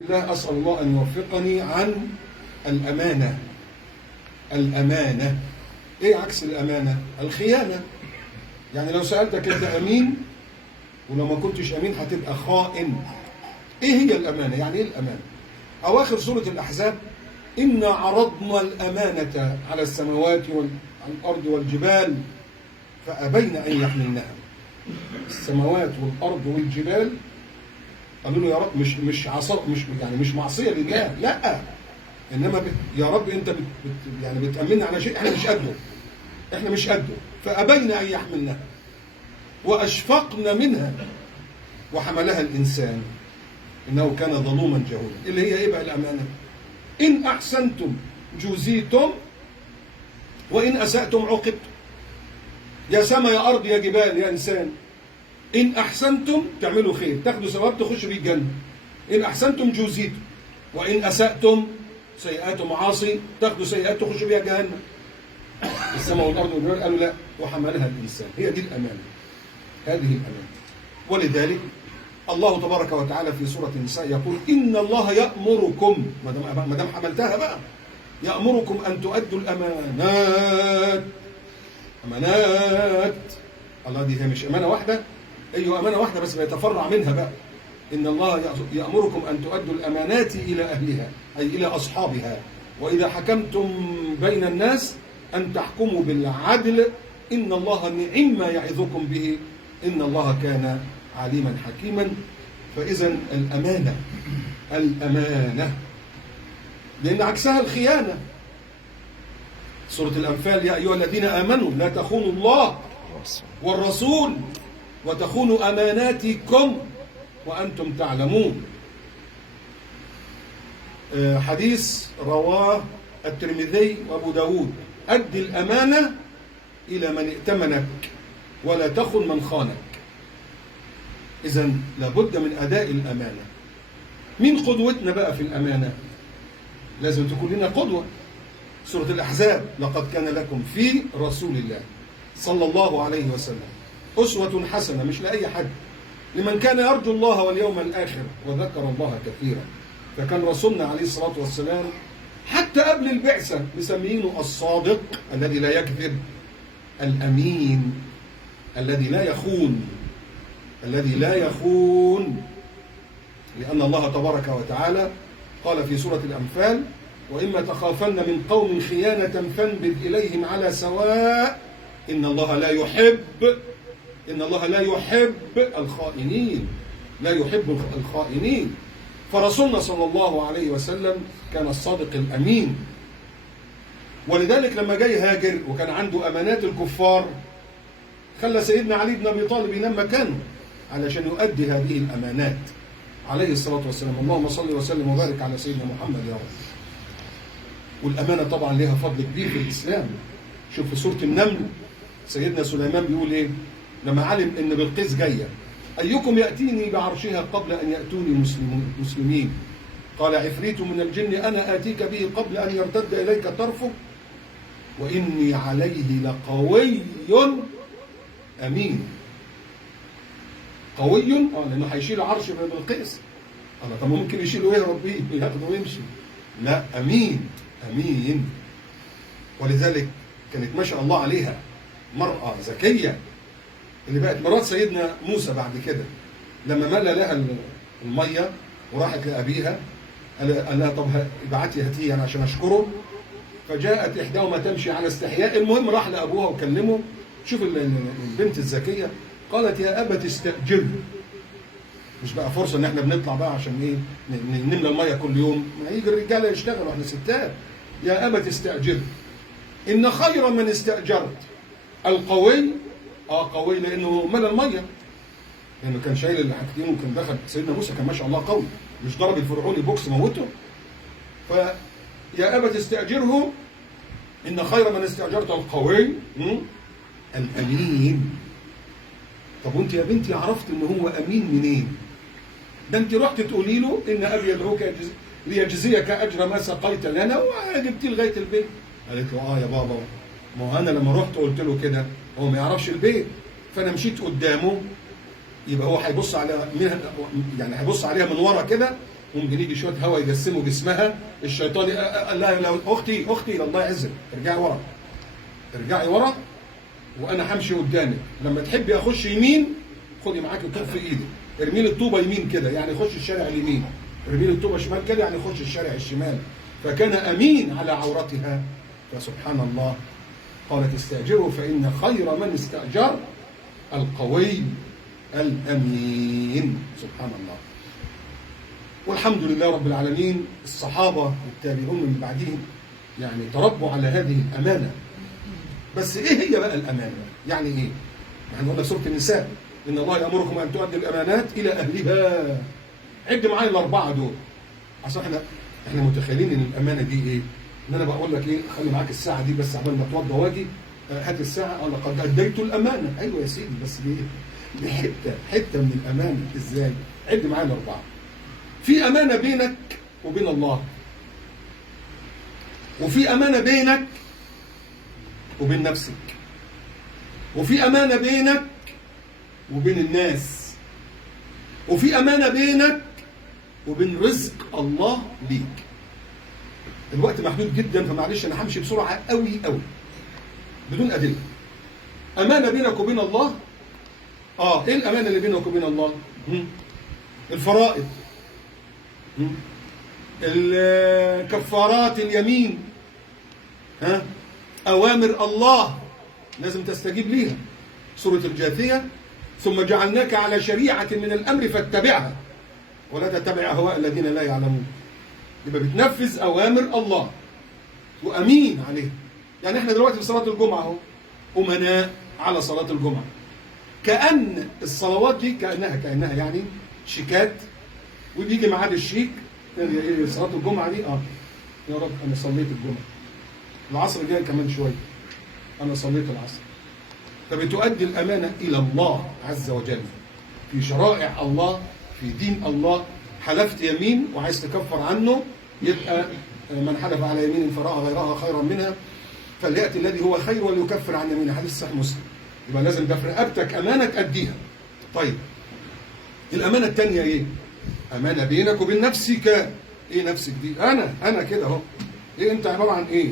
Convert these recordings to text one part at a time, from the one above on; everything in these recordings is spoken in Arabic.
لا، أسأل الله أن يوفقني عن الأمانة. الأمانة إيه عكس الأمانة؟ الخيانة. يعني لو سألتك أنت أمين ولو ما كنتش أمين هتبقى خائن. إيه هي الأمانة؟ يعني إيه الأمانة؟ أواخر سورة الأحزاب: إنا عرضنا الأمانة على السماوات والأرض والجبال فأبين أن يحملنها. السماوات والأرض والجبال قالوا له يا رب مش معصيه لله، لا، انما يا رب انت بتأمننا على شيء احنا مش قده فأبين ان يحملنها واشفقن منها وحملها الانسان انه كان ظلوما جهولا. اللي هي ايه بقى الامانه؟ ان احسنتم جوزيتم وان اسأتم عوقبتم. يا سما يا ارض يا جبال يا انسان، إن أحسنتم تعملوا خير تاخدوا ثواب تخشوا بيه الجنة. إن أحسنتم جوزيتم وإن أسأتم سيئات ومعاصي تاخدوا سيئات تخشوا بيها جهنم. السماء والأرض والجبال قالوا لا وحملها الإنسان. هي دي الأمانة، هذه الأمانة. ولذلك الله تبارك وتعالى في سورة النساء يقول: إن الله يأمركم، ما دام حملتها بقى، يأمركم أن تؤدوا الأمانات. أمانات الله، دي هي مش أمانة واحدة، أيوة أمانة واحدة بس بيتفرع منها بقى. إن الله يأمركم أن تؤدوا الأمانات إلى أهلها أي إلى أصحابها، وإذا حكمتم بين الناس أن تحكموا بالعدل، إن الله نعم ما يعظكم به إن الله كان عليما حكيما. فإذا الأمانة لأن عكسها الخيانة. سورة الأنفال: يا أيها الذين آمنوا لا تخونوا الله والرسول وتخونوا أماناتكم وأنتم تعلمون. حديث رواه الترمذي وأبو داود: أد الأمانة إلى من ائتمنك ولا تخن من خانك. إذن لابد من أداء الأمانة. مين قدوتنا بقى في الأمانة؟ لازم تكون لنا قدوة. سورة الأحزاب: لقد كان لكم في رسول الله صلى الله عليه وسلم أسوة حسنة، مش لأي حد، لمن كان يرجو الله واليوم الآخر وذكر الله كثيرا. فكان رسولنا عليه الصلاة والسلام حتى قبل البعثة مسمينه الصادق الذي لا يكذب، الأمين الذي لا يخون، لأن الله تبارك وتعالى قال في سورة الأنفال: وإما تخافن من قوم خيانة فانبذ إليهم على سواء إن الله لا يحب الخائنين. فرسولنا صلى الله عليه وسلم كان الصادق الأمين. ولذلك لما جاي هاجر وكان عنده أمانات الكفار، خلى سيدنا علي بن أبي طالب ينام مكانه علشان يؤدي هذه الأمانات عليه الصلاة والسلام. اللهم صل وسلم وبارك على سيدنا محمد يا رب. والأمانة طبعا لها فضل كبير في الإسلام. شوف في سورة النمل سيدنا سليمان بيقول إيه لما علم إن بلقيس جاية: أيكم يأتيني بعرشها قبل أن يأتوني مسلمين؟ قال: عفريت من الجن أنا آتيك به قبل أن يرتد إليك طرفك وإني عليه لقوي أمين. قوي لأنه هيشيل عرش بلقيس. الله، طب ممكن يشيله ويهرب بيه ياخده ويمشي؟ لا، أمين. ولذلك كانت ما شاء الله عليها مرأة ذكية اللي بقت مرات سيدنا موسى بعد كده. لما ملى لها المية وراحت لأبيها قال لها: طب ابعتي هاتيه أنا عشان أشكره. فجاءت إحداهما تمشي على استحياء. المهم راح لأبوها وكلمه. شوف البنت الذكية، قالت: يا أبت استأجره. مش بقى فرصة إن إحنا بنطلع بقى عشان إيه نملى المية كل يوم، ما يجي الرجالة يشتغلوا إحنا ستات. يا أبت استأجره إن خير من استأجرت القوي. قوي لأنه ملى المية، لأنه كان شايل الحاجتين وكان دخل. سيدنا موسى كان ما شاء الله قوي، مش ضرب الفرعوني بوكس موته. فيا أبت استأجره إن خير من استأجرت القوي الأمين. طب وانت يا بنتي عرفت ان هو امين منين؟ ده انت رحت تقولي له ان ابي يدعوك ليجزيك اجر ما سقيت لنا وجبتيه لغايه البيت. قالت له: يا بابا، ما هو انا لما رحت قلت له كده هو ما يعرفش البيت، فانا مشيت قدامه، يبقى هو هيبص عليها من ورا كده ممكن يجي شويه هواء يجسموا جسمها، الشيطان لا لا اختي الله يعزك، ارجعي ورا، ارجعي ورا وانا همشي قدامك. لما تحبي اخش يمين خدي معاكي طوب في ايدك، ارمي لي الطوبه يمين كده يعني خش الشارع اليمين، ارمي لي الطوبه شمال كده يعني خش الشارع الشمال. فكان امين على عورتها. فسبحان الله قالت استاجروا فان خير من استاجر القوي الامين. سبحان الله. والحمد لله رب العالمين، الصحابه والتابعون من بعدهم يعني تربوا على هذه الامانه. بس ايه هي بقى الامانه؟ يعني ايه؟ احنا قلنا في سوره النساء ان الله يامركم ان تؤدوا الامانات الى اهلها. عد معايا الاربعه دول. عشان احنا متخيلين ان الامانه دي ايه؟ ان انا بقول لك ايه، خلي معاك الساعه دي بس عبال ما اتوضى واجي، هات الساعه، انا قد اديت الامانه. ايوه يا سيدي، بس دي حته من الامانه. ازاي؟ عد معايا الاربعه. في امانه بينك وبين الله، وفي امانه بينك وبين نفسك، وفي امانه بينك وبين الناس، وفي امانه بينك وبين رزق الله ليك. الوقت محدود جدا فمعلش انا همشي بسرعه قوي قوي بدون ادله. امانه بينك وبين الله. ايه الامانه اللي بينك وبين الله؟ الفرائض، الكفارات اليمين، اوامر الله لازم تستجيب ليها. سوره الجاثيه ثم جعلناك على شريعه من الامر فاتبعها ولا تتبع اهواء الذين لا يعلمون. يبقى بتنفذ اوامر الله وامين عليها. يعني احنا دلوقتي في صلاه الجمعه اهو امناء على صلاه الجمعه. كأن الصلوات دي كأنها يعني شيكات، وبيجي ميعاد الشيك صلاه الجمعه دي يا رب انا صليت الجمعه، العصر جاي كمان شويه انا صليت العصر. فبتؤدي الامانه الى الله عز وجل في شرائع الله، في دين الله. حلفت يمين وعايز تكفر عنه، يبقى من حلف على يمين فرأى غيرها خيرا منها فليأتي الذي هو خير وليكفر عن يمينه. حديث صحيح مسلم. يبقى لازم ده في رقبتك امانه تأديها. طيب الامانه الثانيه ايه؟ امانه بينك وبين نفسك. ايه نفسك دي؟ انا كده اهو. ايه انت عباره عن ايه؟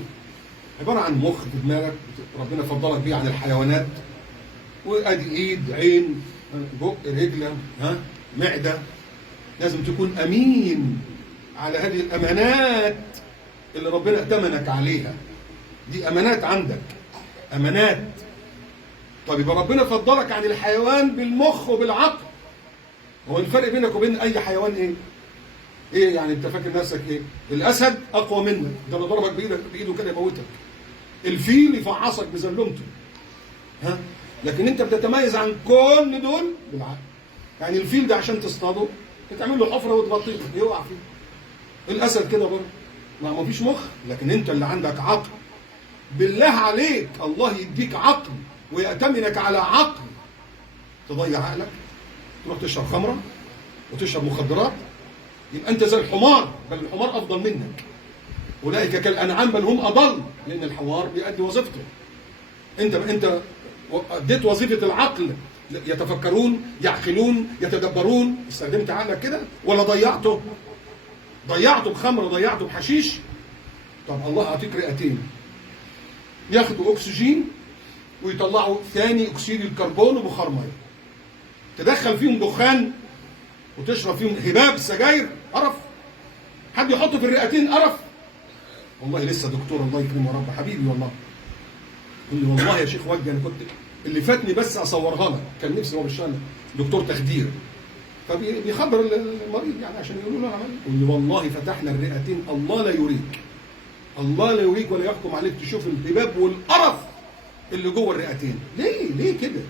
عباره عن مخ في دماغك ربنا فضلك بيه عن الحيوانات، وادي ايد، عين، بق، رجل، معده. لازم تكون امين على هذه الامانات اللي ربنا ائتمنك عليها. دي امانات عندك، امانات. طب يبقى ربنا فضلك عن الحيوان بالمخ وبالعقل. هو الفرق بينك وبين اي حيوان ايه؟ ايه يعني انت فاكر نفسك ايه؟ الاسد اقوى منك، ده لو ضربك بايده كده يموتك. الفيل يفعصك بزلمته. لكن انت بتتميز عن كل دول بالعقل. يعني الفيل ده عشان تصطاده بتعمل له حفره وتغطيه يقع فيه. الاسد كده برضه ما فيش مخ، لكن انت اللي عندك عقل. بالله عليك الله يديك عقل ويأتمنك على عقل تضيع عقلك تروح تشرب خمره وتشرب مخدرات، يبقى انت زي الحمار، بل الحمار افضل منك. اولئك كالانعام بل هم اضل، لان الحمار بيؤدي وظيفته. انت اديت وظيفه العقل، يتفكرون، يعقلون، يتدبرون. استخدمت عقلك كده ولا ضيعته؟ ضيعته بخمره، ضيعته بحشيش. طب الله اعطيك رئتين ياخدوا اكسجين ويطلعوا ثاني اكسيد الكربون وبخار ميه، تدخل فيهم دخان وتشرب فيهم هباب سجاير قرف. حد يحط في الرئتين قرف؟ والله لسه دكتور الله يكرمه يا رب حبيبي والله يقول لي والله يا شيخ وجدي انا كنت اللي فاتني بس اصورها لك، كان نفسي هو بالشأن دكتور تخدير فبيخبر المريض يعني عشان يقولوا له انا عملت. يقول لي والله فتحنا الرئتين الله لا يريك، الله لا يريك ولا يحكم عليك تشوف الهباب والقرف اللي جوه الرئتين. ليه كده؟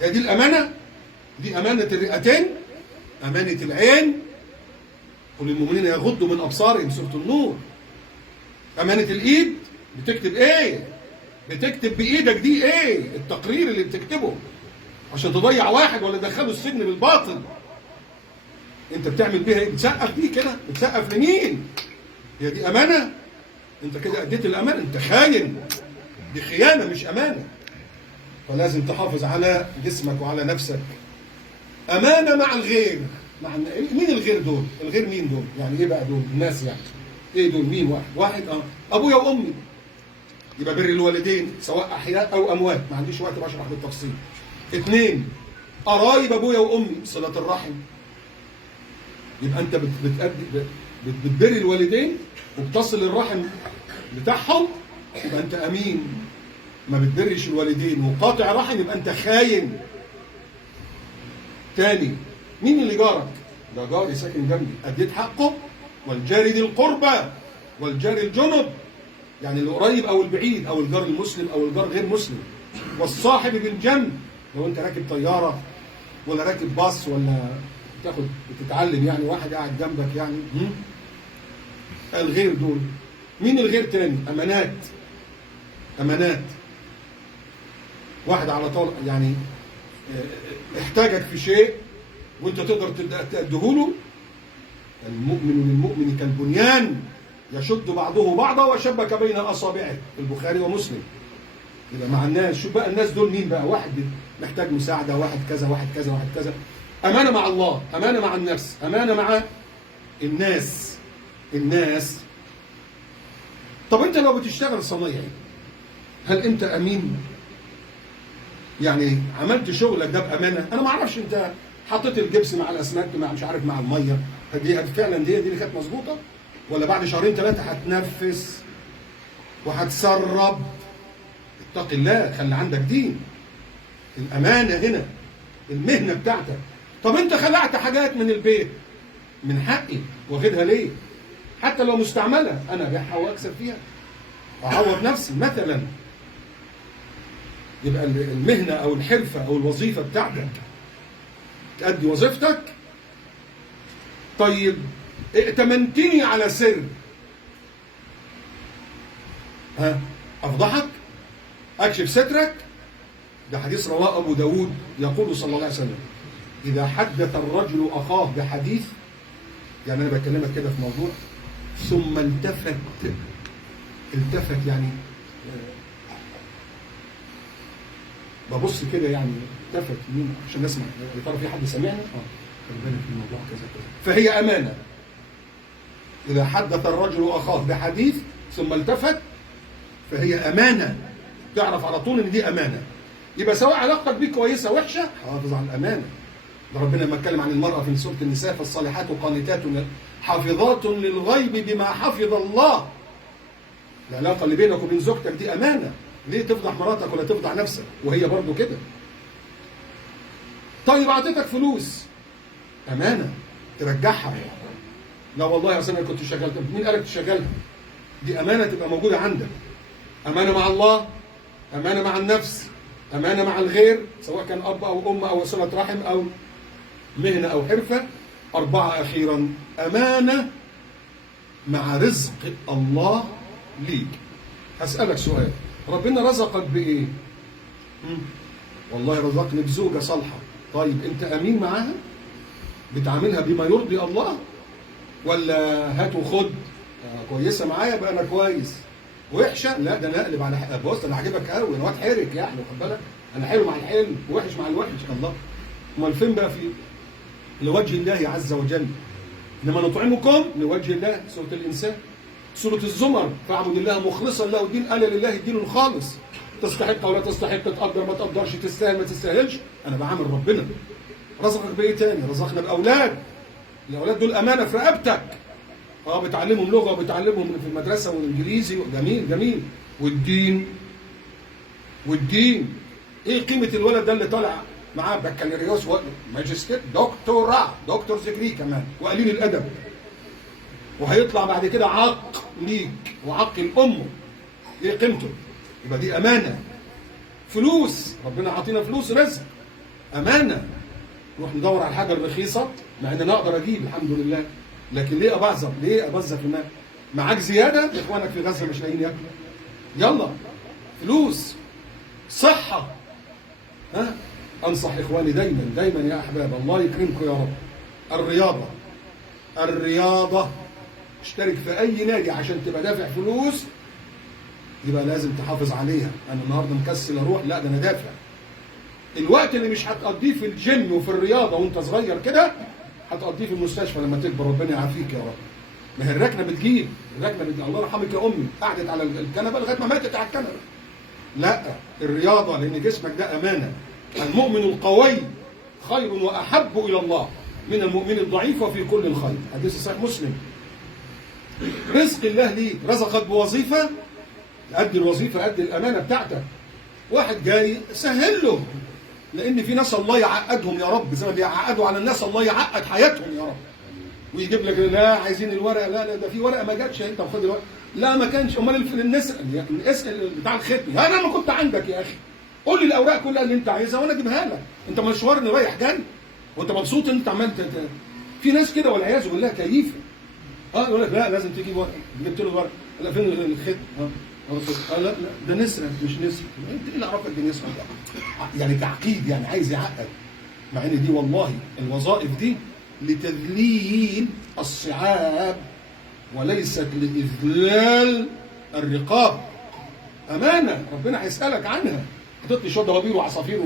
هي دي الامانه؟ دي امانه الرئتين؟ امانه العين؟ قل للمؤمنين يغضوا من ابصارهم سوره النور. امانه الايد بتكتب ايه؟ بتكتب بايدك دي ايه؟ التقرير اللي بتكتبه عشان تضيع واحد ولا تدخله السجن بالباطل. انت بتعمل بيها ايه؟ بتسقف بيه كده؟ بتسقف لمين؟ هي دي امانه؟ انت كده اديت الامانه، انت خاين. دي خيانه مش امانه. فلازم تحافظ على جسمك وعلى نفسك. امانه مع الغير. مع مين الغير دول؟ الغير مين دول؟ يعني ايه بقى دول؟ الناس يعني ايه دول؟ مين؟ واحد ابويا وامي، يبقى بر الوالدين سواء احياء او اموات، ما عنديش وقت بشرح بالتفصيل. اثنين، قرايب ابويا وامي، صله الرحم. يبقى انت بتبر الوالدين وبتصل الرحم بتاعهم، يبقى انت امين. ما بتبرش الوالدين وقاطع رحم، يبقى انت خاين. تاني، مين اللي جارك؟ ده جاري ساكن جنبي، اديت حقه. والجار ذي القربى والجار الجنب، يعني اللي قريب او البعيد، او الجار المسلم او الجار غير مسلم. والصاحب بالجنب، لو انت راكب طياره ولا راكب باص ولا بتتعلم يعني، واحد قاعد جنبك يعني. الغير دول مين؟ الغير تاني، امانات. امانات، واحد على طول يعني احتاجك في شيء وانت تقدر تديهوله. المؤمن للمؤمن كالبنيان يشد بعضه بعضا وشبك بين اصابعه، في البخاري ومسلم. يبقى مع الناس، شوف بقى الناس دول مين بقى؟ واحد محتاج مساعده، واحد كذا، واحد كذا، واحد كذا. امانه مع الله، امانه مع النفس، امانه مع الناس. طب انت لو بتشتغل صنايعي، هل انت امين؟ يعني عملت شغلك ده بامانه؟ انا ما اعرفش انت حطيت الجبس مع الاسمنت مع مش عارف مع الميه، دي فعلا دي اللي كانت مظبوطه، ولا بعد شهرين ثلاثه هتنفس وهتسرب؟ اتق الله، خلي عندك دين. الامانه هنا المهنه بتاعتك. طب انت خلعت حاجات من البيت، من حقي واخدها ليه؟ حتى لو مستعمله انا ابيعها واكسب فيها، اعوض نفسي مثلا. يبقى المهنه او الحرفه او الوظيفه بتاعتك تأدي وظيفتك. طيب ائتمنتني على سر، افضحك؟ اكشف سترك؟ ده حديث رواه ابو داود، يقول صلى الله عليه وسلم: اذا حدث الرجل اخاه بحديث، يعني انا بكلمك كده في موضوع، ثم التفت يعني ببص كده يعني، التفت يمين عشان نسمع يا ترى في حد سمعني؟ خلي بالك في الموضوع كذا كذا، فهي امانه. اذا حدث الرجل اخاه بحديث ثم التفت فهي امانه، تعرف على طول ان دي امانه. يبقى سواء علاقتك بيه كويسه وحشه، حافظ على الامانه. ده ربنا لما اتكلم عن المراه في سوره النساء: فالصالحات قانتات حافظات للغيب بما حفظ الله. العلاقه اللي بينك وبين زوجتك دي امانه. ليه تفضح مراتك ولا تفضح نفسك؟ وهي برضو كده. طيب اعطيتك فلوس، امانه ترجعها. لا والله اصل انا كنت شغال. مين قالك تشغلها؟ دي امانه تبقى موجوده عندك. امانه مع الله، امانه مع النفس، امانه مع الغير، سواء كان اب او ام او صله رحم او مهنه او حرفه. اربعه اخيرا، امانه مع رزق الله ليك. هسألك سؤال: ربنا رزقك بإيه؟ والله رزقني بزوجة صالحة. طيب أنت أمين معاها؟ بتعاملها بما يرضي الله؟ ولا هات وخد؟ كويسة معايا بقى أنا كويس، وحشة لا ده أنا أقلب على بص أنا عاجبك قوي، أنا واد حرك يعني، واخد بالك؟ أنا حلو مع الحلو ووحش مع الوحش. الله، أمال فين بقى؟ في لوجه الله عز وجل، إنما نطعمكم لوجه الله. سورة الإنسان. سورة الزمر: فاعبد الله مخلصا له الدين، ألا لله الدين الخالص. تستحق ولا تستحق، تقدر ما تقدرش، تستاهل ما تستاهلش، أنا بعامل ربنا. رزقك بإيه تاني؟ رزقنا بأولاد. الأولاد دول أمانة في رقبتك. بتعلمهم لغة وبتعلمهم في المدرسة والإنجليزي، جميل جميل. والدين إيه قيمة الولد ده اللي طالع معاه بكالوريوس ماجستير دكتور ديجري كمان وقليل الأدب، وهيطلع بعد كده عاق ليك وعاق لأمه، ايه قيمته؟ يبقى دي امانه. فلوس، ربنا عاطينا فلوس رزق، امانه. نروح ندور على الحاجه الرخيصه مع ان انا اقدر اجيب الحمد لله، لكن ليه ابذر؟ ليه ابذر في المال؟ معاك زياده، اخوانك في غزه مش لاقيين ياكلوا، يلا فلوس. صحه، انصح اخواني دايما يا احباب، الله يكرمكم يا رب. الرياضه، اشترك في اي نادي عشان تبقى دافع فلوس، يبقى لازم تحافظ عليها. انا النهارده مكسل اروح، لا ده انا دافع. الوقت اللي مش هتقضيه في الجيم وفي الرياضه وانت صغير كده هتقضيه في المستشفى لما تكبر، ربنا يعافيك يا رب. ما هي الركنه بتجيب، الله يرحمك يا امي، قعدت على الكنبه لغايه ما ماتت على الكنبه. لا، الرياضه، لان جسمك ده امانه. المؤمن القوي خير واحب الى الله من المؤمن الضعيف وفي كل الخير، حديث صحيح مسلم. رزق الله ليك، رزقك بوظيفه، أدي الوظيفه، أدي الامانه بتاعتك. واحد جاي سهل له، لان في ناس الله يعقدهم يا رب، زي ما بيعقدوا على الناس الله يعقد حياتهم يا رب. ويجيب لك لا عايزين الورقه، لا ده في ورقه ما جاتش، انت خد الورقه، لا ما كانش، امال اسال بتاع الختم، انا ما كنت عندك يا اخي، قول لي الاوراق كلها اللي انت عايزها وانا اجيبها لك، انت مشوارني رايح جاي وانت مبسوط ان انت عملت. في ناس كده والعياذ بالله كيفه، يقول لك لا لازم تجيب ورقه، جبت له الورقه، لا فين الختم، لا ده نسرة مش نسرة، انت ايه اللي عرفك دي نسرة؟ يعني تعقيد، يعني عايز يعقد، مع ان دي والله الوظائف دي لتذليل الصعاب وليست لإذلال الرقاب. أمانة ربنا هيسألك عنها. حطيت لي شوية دبابير وعصافير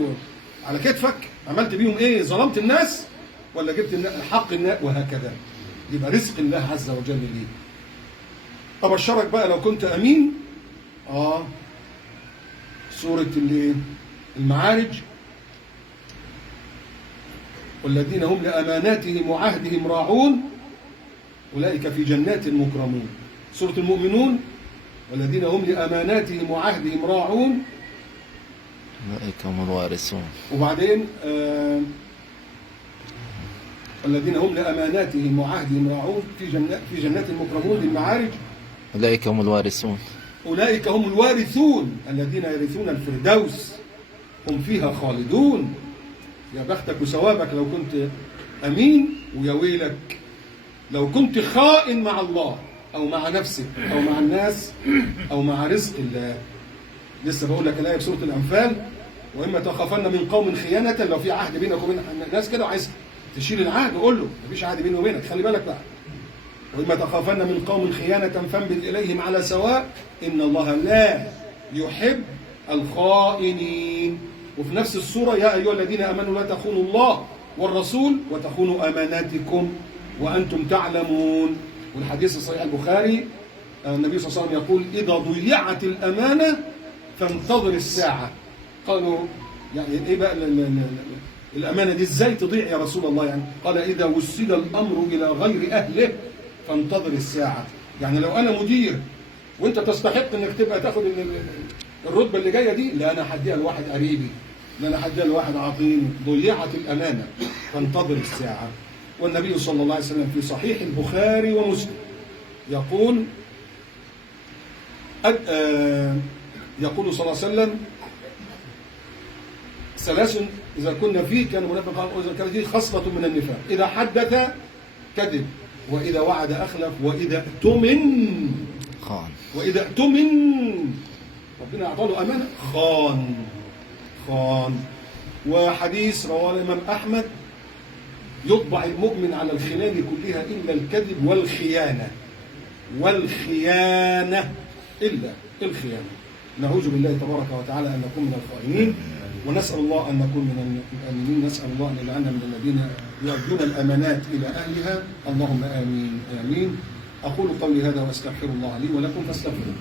على كتفك، عملت بيهم إيه؟ ظلمت الناس ولا جبت حق الناس؟ وهكذا. يبقى رزق الله عز وجل ليك. أبشرك بقى لو كنت أمين. سورة المعارج، والذين هم لأماناتهم وعهدهم راعون أولئك في جنات مكرمون. سورة المؤمنون، والذين هم لأماناتهم وعهدهم راعون أولئك هم الوارثون. وبعدين الذين هم لأماناتهم وعهدهم راعون في جنات مكرمون. للمعارج أولئك هم الوارثون. أولئك هم الوارثون الذين يرثون الفردوس هم فيها خالدون. يا بختك وثوابك لو كنت أمين، ويا ويلك لو كنت خائن مع الله أو مع نفسك أو مع الناس أو مع رزق الله. لسه بقول لك الآية في سورة الأنفال، وإما تخافن من قوم خيانة، لو في عهد بينك وبين الناس كده وعايز تشيل العهد قول له مفيش عهد بيني وبينك، خلي بالك بقى. وإما تخافن من قوم خيانة فانبذ إليهم على سواء إن الله لا يحب الخائنين. وفي نفس السورة يا أيها الذين آمنوا لا تخونوا الله والرسول وتخونوا أماناتكم وأنتم تعلمون. والحديث الصحيح البخاري النبي صلى الله عليه وسلم يقول إذا ضيعت الأمانة فانتظر الساعة. قالوا يعني إيه بقى الأمانة دي إزاي تضيع يا رسول الله؟ يعني قال إذا وسد الأمر إلى غير أهله فانتظر الساعة. يعني لو أنا مدير وأنت تستحق إنك تبقى تاخد الرتبة اللي جاية دي، لا أنا هديها لواحد قريبي، لا أنا هديها لواحد عظيم. ضيعت الأمانة فانتظر الساعة. والنبي صلى الله عليه وسلم في صحيح البخاري ومسلم يقول يقول صلى الله عليه وسلم ثلاث إذا كنا فيه كان منافقا، وإذا كانت فيه خصلة من النفاق: إذا حدث كذب، وإذا وعد أخلف، وإذا اؤتمن خان. وإذا اؤتمن ربنا أعطاه له أمانة خان. وحديث رواه الإمام أحمد: يطبع المؤمن على الخلال كلها إلا الكذب والخيانة إلا الخيانة. نعوذ بالله تبارك وتعالى أن نكون من الخائنين، ونسأل الله أن نكون من الآمنين. نسأل الله أن يجعلنا من الذين يؤدون الأمانات إلى أهلها. اللهم آمين آمين. أقول قولي هذا وأستغفر الله لي ولكم فاستغفروه.